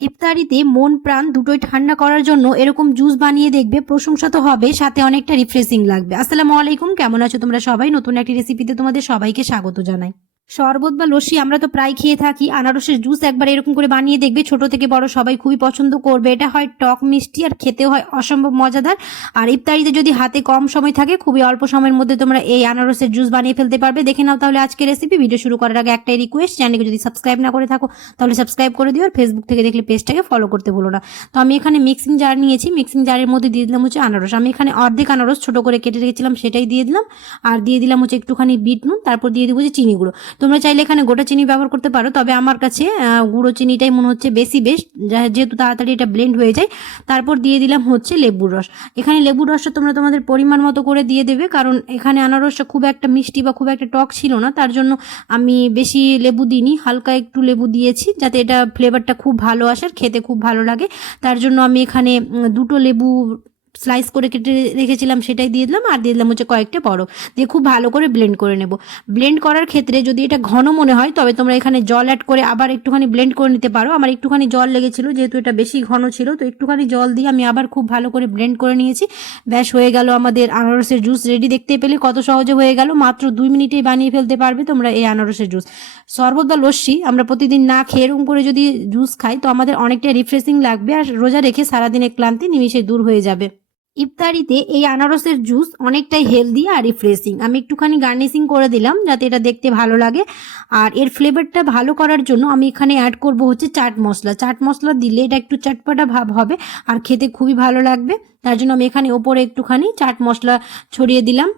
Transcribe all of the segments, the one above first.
ইফতারিতে মন প্রাণ দুটোই ঠান্ডা করার জন্য এরকম জুস বানিয়ে দেখবে, প্রশংসা তো হবে সাথে অনেকটা রিফ্রেশিং লাগবে। আসসালামু আলাইকুম, কেমন আছো তোমরা সবাই? নতুন একটি রেসিপিতে তোমাদের সবাইকে স্বাগত জানাই। শরবত বা লস্যি আমরা তো প্রায় খেয়ে থাকি। আনারসের জুস একবার এরকম করে বানিয়ে দেখবে। ছোট থেকে বড় সবাই খুবই পছন্দ করবে। এটা হয় টক মিষ্টি আর খেতেও হয় অসম্ভব মজাদার। আর ইফতারিতে যদি হাতে কম সময় থাকে, খুবই অল্প সময়ের মধ্যে তোমরা এই আনারসের জুস বানিয়ে ফেলতে পারবে। দেখে নাও তাহলে আজকে রেসিপি ভিডিও শুরু করার আগে একটাই রিকোয়েস্ট চ্যানেলকে যদি সাবস্ক্রাইব না করে থাকো, তাহলে সাবস্ক্রাইব করে দিও আর ফেসবুক থেকে দেখলে পেজটাকে ফলো করতে ভুলো না। তো আমি এখানে মিক্সিং জার নিয়েছি। মিক্সিং জারের মধ্যে দিয়ে দিলাম হচ্ছে আনারস। আমি এখানে অর্ধেক আনারস ছোট করে কেটে রেখেছিলাম, সেটাই দিয়ে দিলাম। আর দিয়ে দিলাম হচ্ছে একটুখানি বিট নুন, তারপর দিয়ে দিব হচ্ছে চিনি গুঁড়ো। তোমরা চাইলে এখানে গোটা চিনি ব্যবহার করতে পারো, তবে আমার কাছে গুঁড়ো চিনিটাই মনে হচ্ছে বেশি বেস্ট যেহেতু তাড়াতাড়ি এটা ব্লেন্ড হয়ে যায়। তারপর দিয়ে দিলাম হচ্ছে লেবুর রস। এখানে লেবুর রসটা তোমরা তোমাদের পরিমাণ মতো করে দিয়ে দেবে, কারণ এখানে আনারসটা খুব একটা মিষ্টি বা খুব একটা টক ছিল না, তার জন্য আমি বেশি লেবু দিইনি, হালকা একটু লেবু দিয়েছি, যাতে এটা ফ্লেভারটা খুব ভালো আসে খেতে খুব ভালো লাগে। তার জন্য আমি এখানে দুটো লেবু স্লাইস করে কেটে রেখেছিলাম, সেটাই দিয়ে দিলাম আর দিয়ে দিলাম হচ্ছে কয়েকটা বড়। দিয়ে খুব ভালো করে ব্লেন্ড করে নেব। ব্লেন্ড করার ক্ষেত্রে যদি এটা ঘন মনে হয়, তবে তোমরা এখানে জল অ্যাড করে আবার একটুখানি ব্লেন্ড করে নিতে পারো। আমার একটুখানি জল লেগেছিল, যেহেতু এটা বেশি ঘন ছিল, তো একটুখানি জল দিয়ে আমি আবার খুব ভালো করে ব্লেন্ড করে নিয়েছি। ব্যাস, হয়ে গেল আমাদের আনারসের জুস রেডি দেখতে পেলে কত সহজে হয়ে গেল। মাত্র দুই মিনিটেই বানিয়ে ফেলতে পারবে তোমরা এই আনারসের জুস শরবত বা লস্যি, আমরা প্রতিদিন না খেয়ে এরকম করে যদি জুস খাই, তো আমাদের অনেকটা রিফ্রেশিং লাগবে। আর রোজা রেখে সারাদিনের ক্লান্তি নিমিশে দূর হয়ে যাবে। ইফতারিতে এই আনারসের জুস অনেকটাই হেলদি আর রিফ্রেশিং আমি একটুখানি গার্নিশিং করে দিলাম যাতে এটা দেখতে ভালো লাগে। আর এর ফ্লেভারটা ভালো করার জন্য আমি এখানে অ্যাড করব হচ্ছে চাট মশলা। চাট মশলা দিলে এটা একটু চটপটা ভাব হবে আর খেতে খুবই ভালো লাগবে। তার জন্য আমি এখানে ওপরে একটুখানি চাট মশলা ছড়িয়ে দিলাম।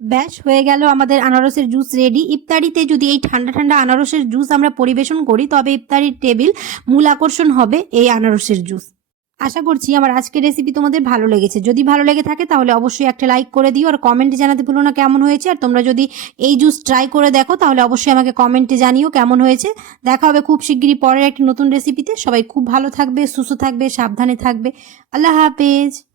ব্যাস, হয়ে গেল আমাদের আনারসের জুস রেডি ইফতারিতে যদি এই ঠান্ডা ঠান্ডা আনারসের জুস আমরা পরিবেশন করি, তবে ইফতারির টেবিল মূল আকর্ষণ হবে এই আনারসের জুস। আশা করছি আমার আজকের রেসিপি তোমাদের ভালো লেগেছে। যদি ভালো লেগে থাকে তাহলে অবশ্যই একটা লাইক করে দিও আর কমেন্টে জানাতে ভুলো না কেমন হয়েছে। আর তোমরা যদি এই জুস ট্রাই করে দেখো তাহলে অবশ্যই আমাকে কমেন্টে জানিও কেমন হয়েছে। দেখা হবে খুব শিগগিরই পরের একটি নতুন রেসিপিতে সবাই খুব ভালো থাকবে, সুস্থ থাকবে, সাবধানে থাকবে। আল্লাহ হাফেজ।